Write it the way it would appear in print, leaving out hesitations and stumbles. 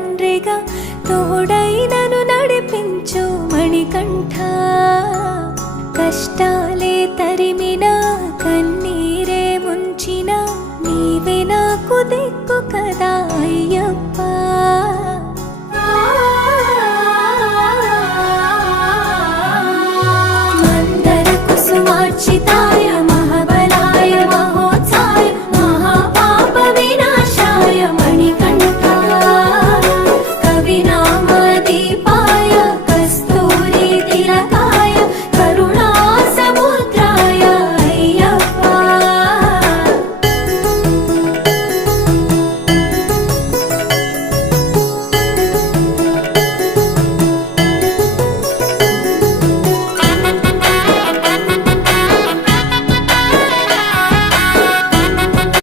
తండ్రిగా తోడై నన్ను నడిపించు మణికంఠ. కష్టాలే తరిమినా కన్నీరే ముంచిన నీవే నాకు దిక్కు కదా అయ్యప్ప.